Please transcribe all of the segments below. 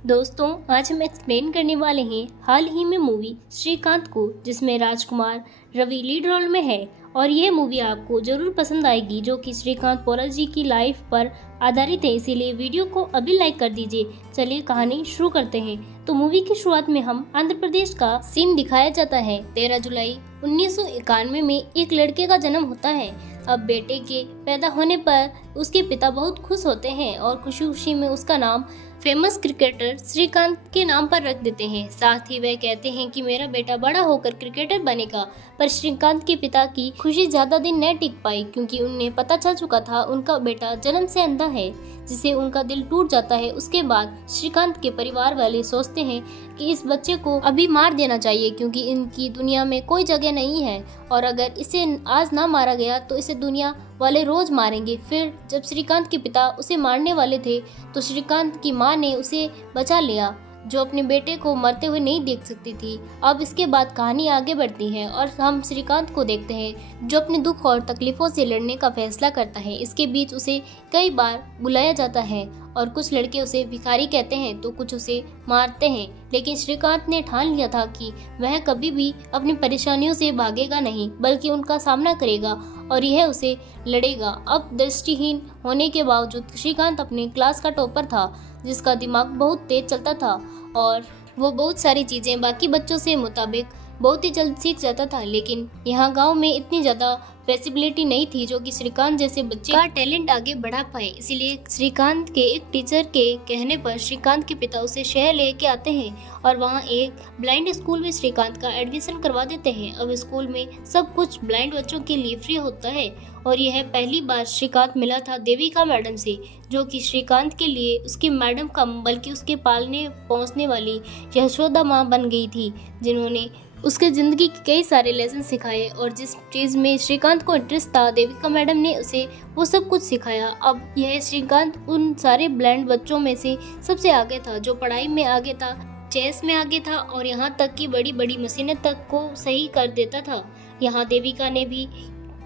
दोस्तों, आज हम एक्सप्लेन करने वाले हैं हाल ही में मूवी श्रीकांत को, जिसमें राजकुमार रवि लीड रोल में है। और यह मूवी आपको जरूर पसंद आएगी, जो कि श्रीकांत पोरा जी की लाइफ पर आधारित है। इसीलिए वीडियो को अभी लाइक कर दीजिए। चलिए कहानी शुरू करते हैं। तो मूवी की शुरुआत में हम आंध्र प्रदेश का सीन दिखाया जाता है। 13 जुलाई 1991 में एक लड़के का जन्म होता है। अब बेटे के पैदा होने पर उसके पिता बहुत खुश होते हैं और खुशी खुशी में उसका नाम फेमस क्रिकेटर श्रीकांत के नाम पर रख देते हैं। साथ ही वह कहते हैं कि मेरा बेटा बड़ा होकर क्रिकेटर बनेगा। पर श्रीकांत के पिता की खुशी ज्यादा दिन न टिक पाई, क्योंकि उन्हें पता चल चुका था उनका बेटा जन्म से अंधा है, जिससे उनका दिल टूट जाता है। उसके बाद श्रीकांत के परिवार वाले सोचते हैं कि इस बच्चे को अभी मार देना चाहिए, क्योंकि इनकी दुनिया में कोई जगह नहीं है और अगर इसे आज ना मारा गया तो इसे दुनिया वाले रोज मारेंगे। फिर जब श्रीकांत के पिता उसे मारने वाले थे तो श्रीकांत की मां ने उसे बचा लिया, जो अपने बेटे को मरते हुए नहीं देख सकती थी। अब इसके बाद कहानी आगे बढ़ती है और हम श्रीकांत को देखते हैं, जो अपने दुख और तकलीफों से लड़ने का फैसला करता है। इसके बीच उसे कई बार बुलाया जाता है और कुछ लड़के उसे भिखारी कहते हैं तो कुछ उसे मारते हैं। लेकिन श्रीकांत ने ठान लिया था कि वह कभी भी अपनी परेशानियों से भागेगा नहीं, बल्कि उनका सामना करेगा और यह उसे लड़ेगा। अब दृष्टिहीन होने के बावजूद श्रीकांत अपने क्लास का टॉपर था, जिसका दिमाग बहुत तेज चलता था और वो बहुत सारी चीजें बाकी बच्चों से मुताबिक बहुत ही जल्द सीख जाता था। लेकिन यहाँ गांव में इतनी ज्यादा फैसिलिटी नहीं थी जो कि श्रीकांत जैसे बच्चे का टैलेंट आगे बढ़ा पाए। इसीलिए श्रीकांत के एक टीचर के कहने पर श्रीकांत के पिता उसे शहर लेके आते हैं और वहाँ एक ब्लाइंड स्कूल में श्रीकांत का एडमिशन करवा देते हैं। अब स्कूल में सब कुछ ब्लाइंड बच्चों के लिए फ्री होता है और यह पहली बार श्रीकांत मिला था देविका मैडम से, जो कि श्रीकांत के लिए उसकी मैडम कम बल्कि उसके पालने पहुँचने वाली यशोदा माँ बन गई थी, जिन्होंने उसके जिंदगी के कई सारे लेसन सिखाए। और जिस चीज में श्रीकांत को इंटरेस्ट था, देविका मैडम ने उसे वो सब कुछ सिखाया। अब यह श्रीकांत उन सारे ब्लाइंड बच्चों में से सबसे आगे था, जो पढ़ाई में आगे था, चेस में आगे था और यहाँ तक कि बड़ी बड़ी मशीनें तक को सही कर देता था। यहाँ देविका ने भी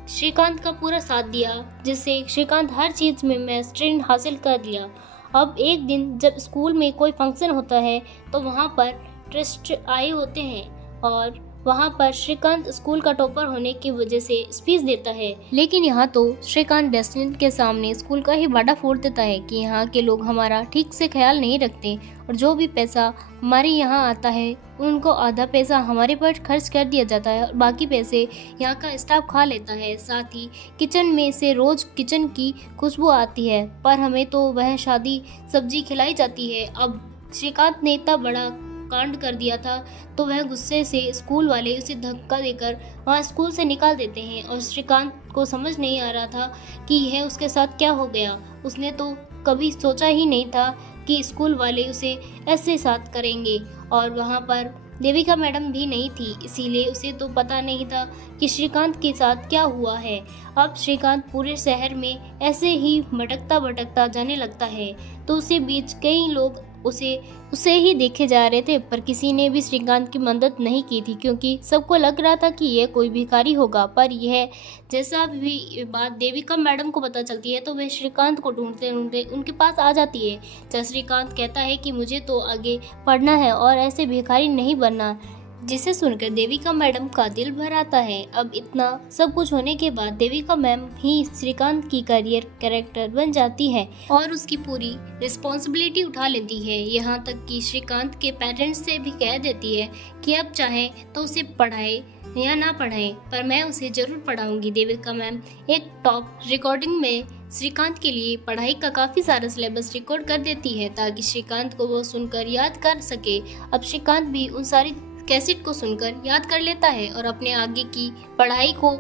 श्रीकांत का पूरा साथ दिया, जिससे श्रीकांत हर चीज में मास्टरी हासिल कर लिया। अब एक दिन जब स्कूल में कोई फंक्शन होता है तो वहाँ पर ट्रस्ट आए होते हैं और वहाँ पर श्रीकांत स्कूल का टॉपर होने की वजह से स्पीच देता है। लेकिन यहाँ तो श्रीकांत डस्टबिन के सामने स्कूल का ही वादा फोड़ देता है कि यहाँ के लोग हमारा ठीक से ख्याल नहीं रखते और जो भी पैसा हमारे यहाँ आता है उनको आधा पैसा हमारे पर खर्च कर दिया जाता है और बाकी पैसे यहाँ का स्टाफ खा लेता है। साथ ही किचन में से रोज किचन की खुशबू आती है, पर हमें तो वह शादी सब्जी खिलाई जाती है। अब श्रीकांत ने इतना बड़ा कांड कर दिया था तो वह गुस्से से स्कूल वाले उसे धक्का देकर वहाँ स्कूल से निकाल देते हैं और श्रीकांत को समझ नहीं आ रहा था कि यह उसके साथ क्या हो गया। उसने तो कभी सोचा ही नहीं था कि स्कूल वाले उसे ऐसे साथ करेंगे और वहाँ पर देविका मैडम भी नहीं थी, इसीलिए उसे तो पता नहीं था कि श्रीकांत के साथ क्या हुआ है। अब श्रीकांत पूरे शहर में ऐसे ही भटकता भटकता जाने लगता है, तो उसे बीच कई लोग उसे ही देखे जा रहे थे, पर किसी ने भी श्रीकांत की मदद नहीं की थी, क्योंकि सबको लग रहा था कि यह कोई भिखारी होगा। पर यह जैसा भी बात देविका मैडम को पता चलती है तो वह श्रीकांत को ढूंढते ढूंढते उनके पास आ जाती है। जब श्रीकांत कहता है कि मुझे तो आगे पढ़ना है और ऐसे भिखारी नहीं बनना, जिसे सुनकर देविका मैडम का दिल भर आता है। अब इतना सब कुछ होने के बाद देविका मैम ही श्रीकांत की करियर कैरेक्टर बन जाती है और उसकी पूरी रिस्पॉन्सिबिलिटी उठा लेती है। यहाँ तक कि श्रीकांत के पेरेंट्स से भी कह देती है कि अब चाहे तो उसे पढ़ाए या ना पढ़ाए, पर मैं उसे जरूर पढ़ाऊंगी। देविका मैम एक टॉप रिकॉर्डिंग में श्रीकांत के लिए पढ़ाई का काफी सारा सिलेबस रिकॉर्ड कर देती है, ताकि श्रीकांत को वो सुनकर याद कर सके। अब श्रीकांत भी उन सारी कैसेट को सुनकर याद कर लेता है और अपने आगे की पढ़ाई को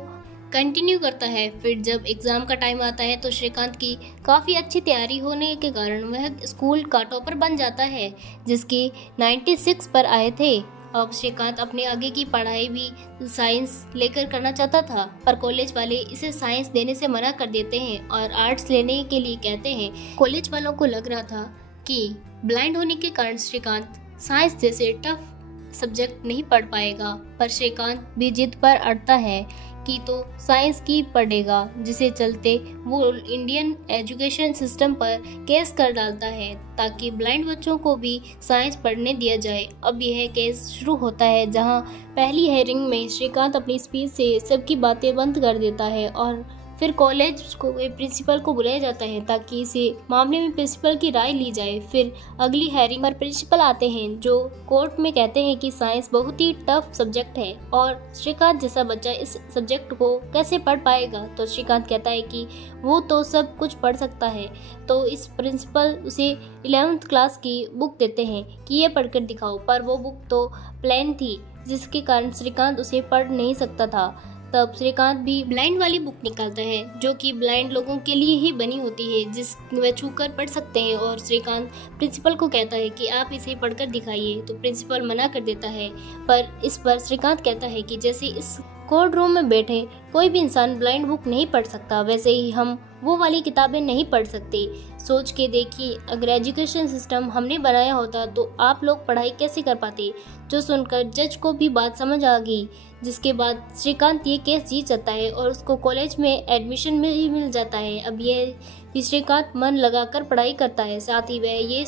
कंटिन्यू करता है। फिर जब एग्जाम का टाइम आता है तो श्रीकांत की काफ़ी अच्छी तैयारी होने के कारण वह स्कूल का टॉपर बन जाता है, जिसके 96 पर आए थे। अब श्रीकांत अपने आगे की पढ़ाई भी साइंस लेकर करना चाहता था, पर कॉलेज वाले इसे साइंस देने से मना कर देते हैं और आर्ट्स लेने के लिए कहते हैं। कॉलेज वालों को लग रहा था कि ब्लाइंड होने के कारण श्रीकांत साइंस जैसे टफ सब्जेक्ट नहीं पढ़ पाएगा, पर श्रीकांत भी जिद पर अड़ता है की तो साइंस की पढ़ेगा, जिसे चलते वो इंडियन एजुकेशन सिस्टम पर केस कर डालता है ताकि ब्लाइंड बच्चों को भी साइंस पढ़ने दिया जाए। अब यह केस शुरू होता है जहां पहली हेयरिंग में श्रीकांत अपनी स्पीच से सबकी बातें बंद कर देता है और फिर कॉलेज को प्रिंसिपल को बुलाया जाता है ताकि इसे मामले में प्रिंसिपल की राय ली जाए। फिर अगली हेयरिंग पर प्रिंसिपल आते हैं जो कोर्ट में कहते हैं कि साइंस बहुत ही टफ सब्जेक्ट है और श्रीकांत जैसा बच्चा इस सब्जेक्ट को कैसे पढ़ पाएगा। तो श्रीकांत कहता है कि वो तो सब कुछ पढ़ सकता है। तो इस प्रिंसिपल उसे 11th क्लास की बुक देते हैं कि ये पढ़कर दिखाओ, पर वो बुक तो प्लेन थी जिसके कारण श्रीकांत उसे पढ़ नहीं सकता था। तब श्रीकांत भी ब्लाइंड वाली बुक निकालता है जो कि ब्लाइंड लोगों के लिए ही बनी होती है, जिस वे छूकर पढ़ सकते हैं। और श्रीकांत प्रिंसिपल को कहता है कि आप इसे पढ़कर दिखाइए। तो प्रिंसिपल मना कर देता है, पर इस पर श्रीकांत कहता है कि जैसे इस कोर्ट रूम में बैठे कोई भी इंसान ब्लाइंड बुक नहीं पढ़ सकता, वैसे ही हम वो वाली किताबें नहीं पढ़ सकते। सोच के देखिए, अगर एजुकेशन सिस्टम हमने बनाया होता तो आप लोग पढ़ाई कैसे कर पाते। जो सुनकर जज को भी बात समझ आ गई, जिसके बाद श्रीकांत ये केस जीत जाता है और उसको कॉलेज में एडमिशन मिल जाता है। अब यह भी श्रीकांत मन लगाकर पढ़ाई करता है, साथ ही वह ये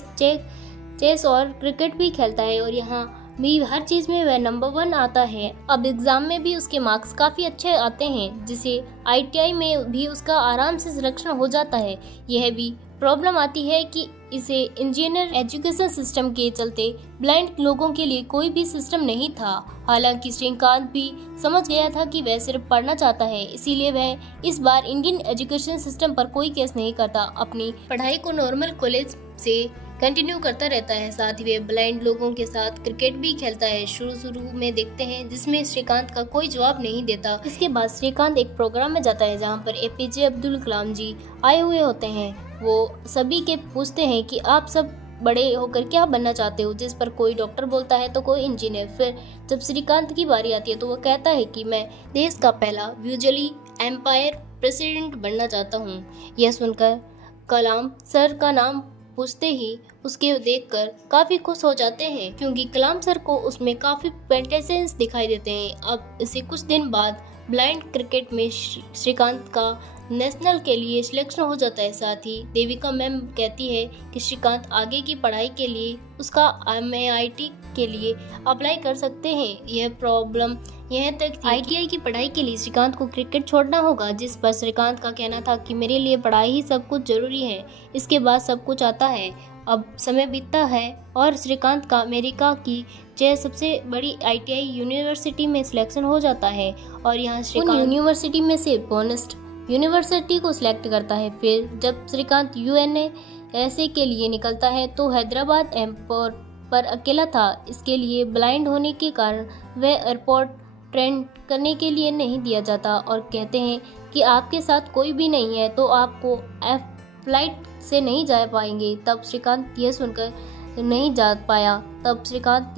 चेस और क्रिकेट भी खेलता है और यहाँ भी हर चीज में वह नंबर 1 आता है। अब एग्जाम में भी उसके मार्क्स काफी अच्छे आते हैं, जिसे ITI में भी उसका आराम से सिलेक्शन हो जाता है। यह भी प्रॉब्लम आती है कि इसे इंजीनियर एजुकेशन सिस्टम के चलते ब्लाइंड लोगों के लिए कोई भी सिस्टम नहीं था। हालांकि श्रीकांत भी समझ गया था कि वह सिर्फ पढ़ना चाहता है, इसीलिए वह इस बार इंडियन एजुकेशन सिस्टम पर कोई केस नहीं करता, अपनी पढ़ाई को नॉर्मल कॉलेज से कंटिन्यू करता रहता है। साथ ही वे ब्लाइंड लोगों के साथ क्रिकेट भी खेलता है। शुरू में देखते हैं जिसमें श्रीकांत का कोई जवाब नहीं देता। इसके बाद श्रीकांत एक प्रोग्राम में जाता है जहां पर APJ अब्दुल कलाम जी आए हुए होते हैं। वो सभी के पूछते हैं कि आप सब बड़े होकर क्या बनना चाहते हो, जिस पर कोई डॉक्टर बोलता है तो कोई इंजीनियर। फिर जब श्रीकांत की बारी आती है तो वो कहता है कि मैं देश का पहला विजुअली एम्पायर प्रेसिडेंट बनना चाहता हूँ। यह सुनकर कलाम सर का नाम पूछते ही उसके देखकर काफी खुश हो जाते हैं, क्योंकि कलाम सर को उसमें काफी पेंटेसेंस दिखाई देते हैं। अब इसे कुछ दिन बाद ब्लाइंड क्रिकेट में श्रीकांत का नेशनल के लिए सिलेक्शन हो जाता है। साथ ही देविका मैम कहती है कि श्रीकांत आगे की पढ़ाई के लिए उसका MIT के लिए अप्लाई कर सकते हैं। यह प्रॉब्लम यह तक थी ITI की पढ़ाई के लिए श्रीकांत को क्रिकेट छोड़ना होगा, जिस पर श्रीकांत का कहना था कि मेरे लिए पढ़ाई ही सब कुछ जरूरी है, इसके बाद सब कुछ आता है। अब समय बीतता है और श्रीकांत का अमेरिका की सबसे बड़ी ITI यूनिवर्सिटी में सिलेक्शन हो जाता है और यहाँ श्रीकांत यूनिवर्सिटी में से बोनस्ट यूनिवर्सिटी को सिलेक्ट करता है। फिर जब श्रीकांत USA के लिए निकलता है तो हैदराबाद एयरपोर्ट पर अकेला था। इसके लिए ब्लाइंड होने के कारण वह एयरपोर्ट ट्रेन करने के लिए नहीं दिया जाता और कहते हैं कि आपके साथ कोई भी नहीं है तो आपको फ्लाइट से नहीं जा पाएंगे। तब श्रीकांत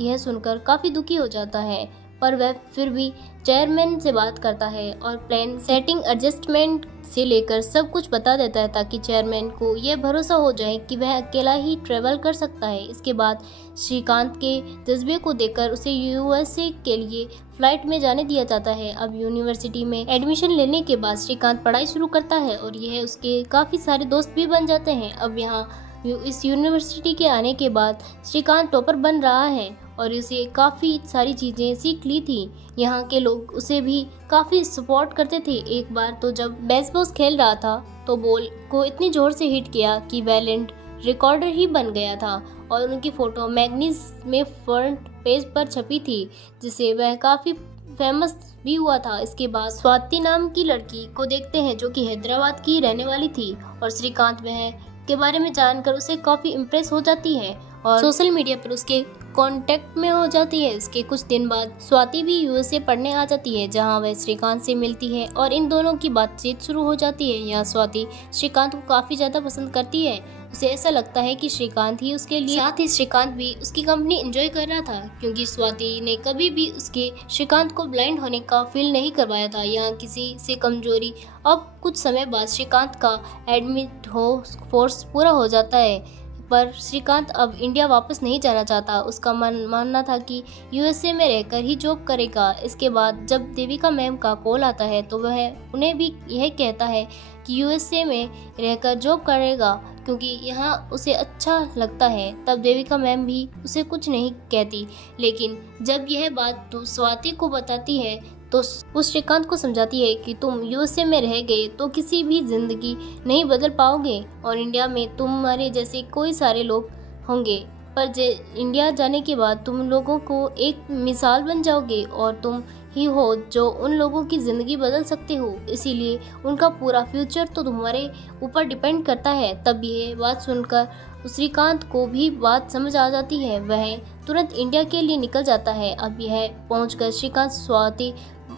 यह सुनकर काफी दुखी हो जाता है, पर वह फिर भी चेयरमैन से बात करता है और प्लान सेटिंग एडजस्टमेंट से लेकर सब कुछ बता देता है ताकि चेयरमैन को यह भरोसा हो जाए कि वह अकेला ही ट्रेवल कर सकता है। इसके बाद श्रीकांत के जज्बे को देखकर उसे USA के लिए फ्लाइट में जाने दिया जाता है। अब यूनिवर्सिटी में एडमिशन लेने के बाद श्रीकांत पढ़ाई शुरू करता है और यह उसके काफ़ी सारे दोस्त भी बन जाते हैं। अब यहाँ इस यूनिवर्सिटी के आने के बाद श्रीकांत टॉपर बन रहा है और उसे काफ़ी सारी चीज़ें सीख ली थी। यहाँ के लोग उसे भी काफ़ी सपोर्ट करते थे। एक बार तो जब बेसबॉल खेल रहा था तो बॉल को इतनी ज़ोर से हिट किया कि वैलेंट रिकॉर्डर ही बन गया था और उनकी फ़ोटो मैगजीन में फ्रंट पेज पर छपी थी, जिससे वह काफ़ी फेमस भी हुआ था। इसके बाद स्वाति नाम की लड़की को देखते हैं जो कि हैदराबाद की रहने वाली थी और श्रीकांत वह के बारे में जानकर उसे काफ़ी इम्प्रेस हो जाती है और सोशल मीडिया पर उसके कांटेक्ट में हो जाती है। इसके कुछ दिन बाद स्वाति भी USA पढ़ने आ जाती है, जहां वह श्रीकांत से मिलती है और इन दोनों की बातचीत शुरू हो जाती है। यहाँ स्वाति श्रीकांत को काफ़ी ज़्यादा पसंद करती है, उसे ऐसा लगता है कि श्रीकांत ही उसके लिए। साथ ही श्रीकांत भी उसकी कंपनी एंजॉय कर रहा था, क्योंकि स्वाति ने कभी भी उसके श्रीकांत को ब्लाइंड होने का फील नहीं करवाया था, यहाँ किसी से कमजोरी। अब कुछ समय बाद श्रीकांत का एडमिट हो कोर्स पूरा हो जाता है। पर श्रीकांत अब इंडिया वापस नहीं जाना चाहता। उसका मानना था कि यूएसए में रहकर ही जॉब करेगा। इसके बाद जब देविका मैम का कॉल आता है तो वह उन्हें भी यह कहता है कि यूएसए में रहकर जॉब करेगा क्योंकि यहाँ उसे अच्छा लगता है। तब देविका मैम भी उसे कुछ नहीं कहती, लेकिन जब यह बात तो स्वाति को बताती है तो उस श्रीकांत को समझाती है कि तुम यूएसए में रह गए तो किसी भी जिंदगी नहीं बदल पाओगे और इंडिया में तुम्हारे जैसे कोई सारे लोग होंगे, पर इंडिया जाने के बाद तुम लोगों को एक मिसाल बन जाओगे और तुम ही हो जो उन लोगों की ज़िंदगी बदल सकते हो, इसीलिए उनका पूरा फ्यूचर तो तुम्हारे ऊपर डिपेंड करता है। तब यह बात सुनकर श्रीकांत को भी बात समझ आ जाती है। वह तुरंत इंडिया के लिए निकल जाता है। अब यह पहुंचकर श्रीकांत स्वाति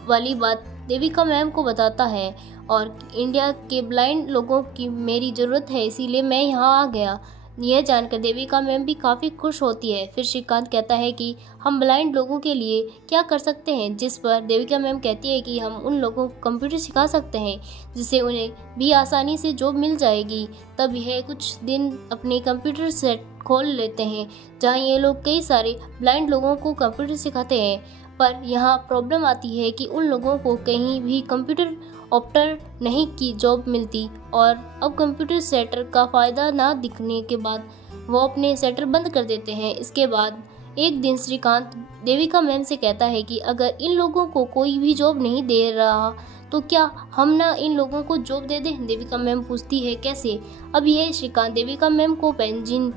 वाली बात देविका मैम को बताता है और इंडिया के ब्लाइंड लोगों की मेरी ज़रूरत है, इसीलिए मैं यहाँ आ गया। यह जानकर देविका मैम भी काफ़ी खुश होती है। फिर श्रीकांत कहता है कि हम ब्लाइंड लोगों के लिए क्या कर सकते हैं, जिस पर देविका मैम कहती है कि हम उन लोगों को कंप्यूटर सिखा सकते हैं जिससे उन्हें भी आसानी से जॉब मिल जाएगी। तब यह कुछ दिन अपने कंप्यूटर सेट खोल लेते हैं जहाँ ये लोग कई सारे ब्लाइंड लोगों को कंप्यूटर सिखाते हैं, पर यहाँ प्रॉब्लम आती है कि उन लोगों को कहीं भी कंप्यूटर ऑपरेटर नहीं की जॉब मिलती और अब कंप्यूटर सेटर का फ़ायदा ना दिखने के बाद वो अपने सेटर बंद कर देते हैं। इसके बाद एक दिन श्रीकांत देविका मैम से कहता है कि अगर इन लोगों को कोई भी जॉब नहीं दे रहा तो क्या हम ना इन लोगों को जॉब दे दें। देविका मैम पूछती है कैसे। अब यह श्रीकांत देविका मैम को पेंजिन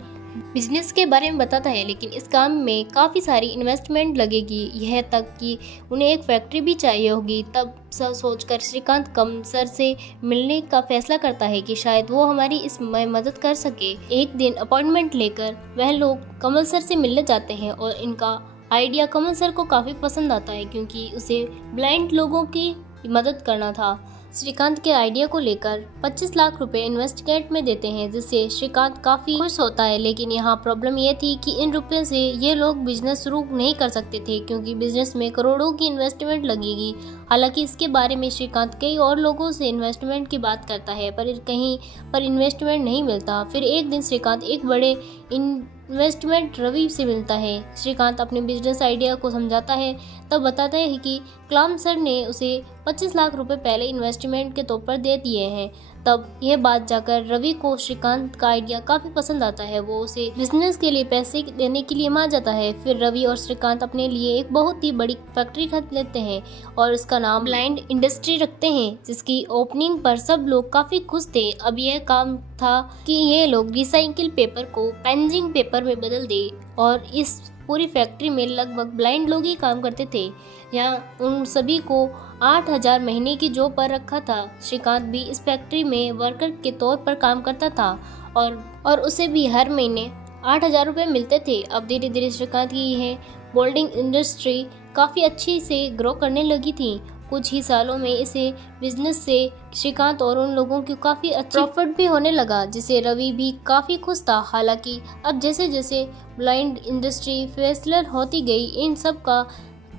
बिजनेस के बारे में बताता है, लेकिन इस काम में काफ़ी सारी इन्वेस्टमेंट लगेगी, यह तक कि उन्हें एक फैक्ट्री भी चाहिए होगी। तब सब सोचकर श्रीकांत कमल सर से मिलने का फैसला करता है कि शायद वो हमारी इसमें मदद कर सके। एक दिन अपॉइंटमेंट लेकर वह लोग कमल सर से मिलने जाते हैं और इनका आइडिया कमल सर को काफ़ी पसंद आता है क्योंकि उसे ब्लाइंड लोगों की मदद करना था। श्रीकांत के आइडिया को लेकर 25 लाख रुपए इन्वेस्टमेंट में देते हैं, जिससे श्रीकांत काफ़ी खुश होता है। लेकिन यहाँ प्रॉब्लम ये थी कि इन रुपयों से ये लोग बिजनेस शुरू नहीं कर सकते थे क्योंकि बिजनेस में करोड़ों की इन्वेस्टमेंट लगेगी। हालांकि इसके बारे में श्रीकांत कई और लोगों से इन्वेस्टमेंट की बात करता है पर कहीं पर इन्वेस्टमेंट नहीं मिलता। फिर एक दिन श्रीकांत एक बड़े इन्वेस्टमेंट रवि से मिलता है। श्रीकांत अपने बिजनेस आइडिया को समझाता है, तब बताता है कि कलाम सर ने उसे 25 लाख रुपए पहले इन्वेस्टमेंट के तौर पर दे दिए हैं। तब यह बात जाकर रवि को श्रीकांत का आइडिया काफ़ी पसंद आता है। वो उसे बिजनेस के लिए पैसे देने के लिए मान जाता है। फिर रवि और श्रीकांत अपने लिए एक बहुत ही बड़ी फैक्ट्री खरीद लेते हैं और उसका नाम ब्लाइंड इंडस्ट्री रखते हैं, जिसकी ओपनिंग पर सब लोग काफ़ी खुश थे। अब यह काम था कि ये लोग रिसाइकिल पेपर को पेंजिंग पेपर में बदल दे और इस पूरी फैक्ट्री में लगभग ब्लाइंड लोग ही काम करते थे। यहाँ उन सभी को 8,000 महीने की जॉब पर रखा था। श्रीकांत भी इस फैक्ट्री में वर्कर के तौर पर काम करता था और उसे भी हर महीने 8,000 रुपये मिलते थे। अब धीरे धीरे श्रीकांत की यह बोल्डिंग इंडस्ट्री काफ़ी अच्छी से ग्रो करने लगी थी। कुछ ही सालों में इसे बिजनेस से श्रीकांत और उन लोगों की काफ़ी अच्छी प्रॉफिट भी होने लगा, जिसे रवि भी काफ़ी खुश था। हालांकि अब जैसे जैसे ब्लाइंड इंडस्ट्री फैसलर होती गई, इन सब का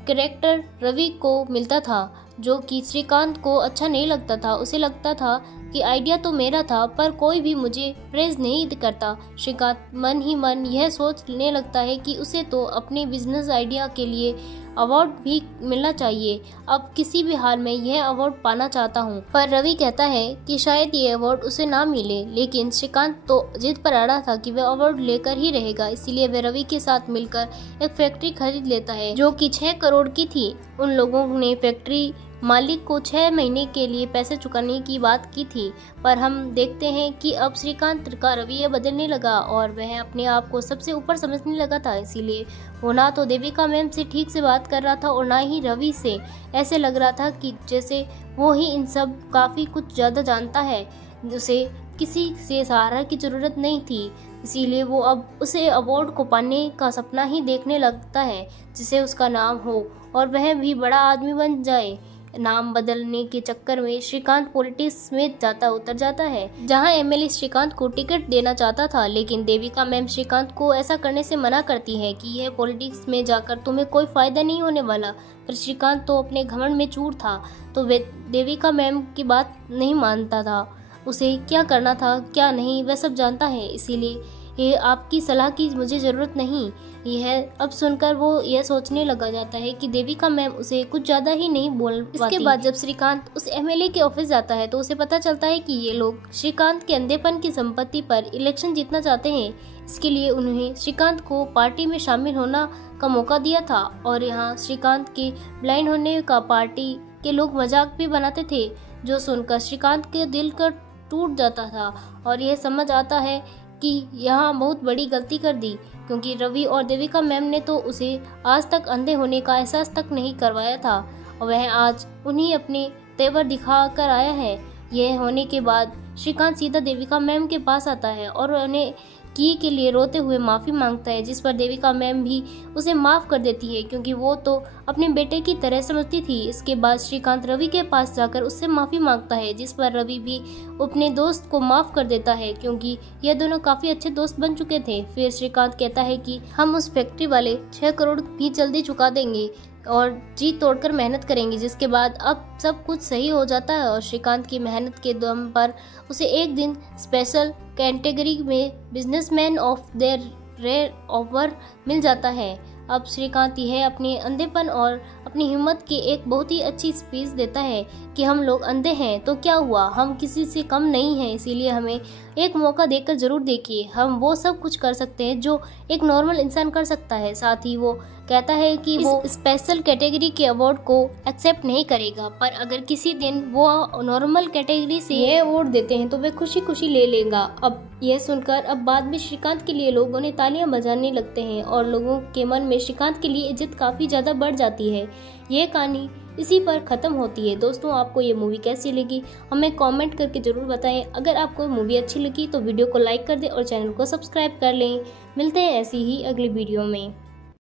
कैरेक्टर रवि को मिलता था, जो कि श्रीकांत को अच्छा नहीं लगता था। उसे लगता था कि आइडिया तो मेरा था पर कोई भी मुझे प्रेज नहीं करता। श्रीकांत मन ही मन यह सोचने लगता है कि उसे तो अपने बिजनेस आइडिया के लिए अवार्ड भी मिलना चाहिए। अब किसी भी हाल में यह अवार्ड पाना चाहता हूँ। पर रवि कहता है कि शायद ये अवार्ड उसे ना मिले, लेकिन श्रीकांत तो जिद पर अड़ा था कि वह अवार्ड लेकर ही रहेगा। इसीलिए वह रवि के साथ मिलकर एक फैक्ट्री खरीद लेता है जो कि 6 करोड़ की थी। उन लोगों ने फैक्ट्री मालिक को 6 महीने के लिए पैसे चुकाने की बात की थी, पर हम देखते हैं कि अब श्रीकांत का रवैया बदलने लगा और वह अपने आप को सबसे ऊपर समझने लगा था। इसीलिए वो ना तो देविका मैम से ठीक से बात कर रहा था और ना ही रवि से। ऐसे लग रहा था कि जैसे वो ही इन सब काफ़ी कुछ ज़्यादा जानता है, उसे किसी से सहारा की ज़रूरत नहीं थी। इसीलिए वो अब उसे अवार्ड को पाने का सपना ही देखने लगता है, जिसे उसका नाम हो और वह भी बड़ा आदमी बन जाए। नाम बदलने के चक्कर में श्रीकांत पॉलिटिक्स में उतर जाता है, जहां एमएलए श्रीकांत को टिकट देना चाहता था, लेकिन देविका मैम श्रीकांत को ऐसा करने से मना करती है कि यह पॉलिटिक्स में जाकर तुम्हें कोई फायदा नहीं होने वाला। पर श्रीकांत तो अपने घमंड में चूर था, तो वे देविका मैम की बात नहीं मानता था। उसे क्या करना था क्या नहीं वह सब जानता है। इसीलिए ये आपकी सलाह की मुझे ज़रूरत नहीं। यह अब सुनकर वो यह सोचने लगा जाता है कि देविका मैम उसे कुछ ज़्यादा ही नहीं बोल पाती। इसके बाद जब श्रीकांत उस एमएलए के ऑफिस जाता है तो उसे पता चलता है कि ये लोग श्रीकांत के अंधेपन की संपत्ति पर इलेक्शन जीतना चाहते हैं। इसके लिए उन्हें श्रीकांत को पार्टी में शामिल होना का मौका दिया था और यहाँ श्रीकांत के ब्लाइंड होने का पार्टी के लोग मजाक भी बनाते थे, जो सुनकर श्रीकांत के दिल का टूट जाता था और यह समझ आता है कि यहाँ बहुत बड़ी गलती कर दी, क्योंकि रवि और देविका मैम ने तो उसे आज तक अंधे होने का एहसास तक नहीं करवाया था और वह आज उन्हीं अपने तेवर दिखा कर आया है। यह होने के बाद श्रीकांत सीधा देविका मैम के पास आता है और उन्हें किए के लिए रोते हुए माफ़ी मांगता है, जिस पर देविका मैम भी उसे माफ़ कर देती है क्योंकि वो तो अपने बेटे की तरह समझती थी। इसके बाद श्रीकांत रवि के पास जाकर उससे माफ़ी मांगता है, जिस पर रवि भी अपने दोस्त को माफ़ कर देता है क्योंकि ये दोनों काफ़ी अच्छे दोस्त बन चुके थे। फिर श्रीकांत कहता है कि हम उस फैक्ट्री वाले 6 करोड़ भी जल्दी चुका देंगे और जी तोड़कर मेहनत करेंगे, जिसके बाद अब सब कुछ सही हो जाता है और श्रीकांत की मेहनत के दम पर उसे एक दिन स्पेशल कैटेगरी में businessman of the year award मिल जाता है। अब श्रीकांत यह अपने अंधेपन और अपनी हिम्मत की एक बहुत ही अच्छी स्पीच देता है कि हम लोग अंधे हैं तो क्या हुआ, हम किसी से कम नहीं हैं, इसीलिए हमें एक मौका देकर ज़रूर देखिए, हम वो सब कुछ कर सकते हैं जो एक नॉर्मल इंसान कर सकता है। साथ ही वो कहता है कि वो स्पेशल कैटेगरी के अवार्ड को एक्सेप्ट नहीं करेगा, पर अगर किसी दिन वो नॉर्मल कैटेगरी से ये अवार्ड देते हैं तो वह खुशी खुशी ले लेगा। अब यह सुनकर अब बाद में श्रीकांत के लिए लोग उन्हें तालियां बजाने लगते हैं और लोगों के मन में श्रीकांत के लिए इज्जत काफ़ी ज़्यादा बढ़ जाती है। यह कहानी इसी पर ख़त्म होती है। दोस्तों, आपको ये मूवी कैसी लगी हमें कमेंट करके ज़रूर बताएं। अगर आपको मूवी अच्छी लगी तो वीडियो को लाइक कर दें और चैनल को सब्सक्राइब कर लें। मिलते हैं ऐसी ही अगली वीडियो में।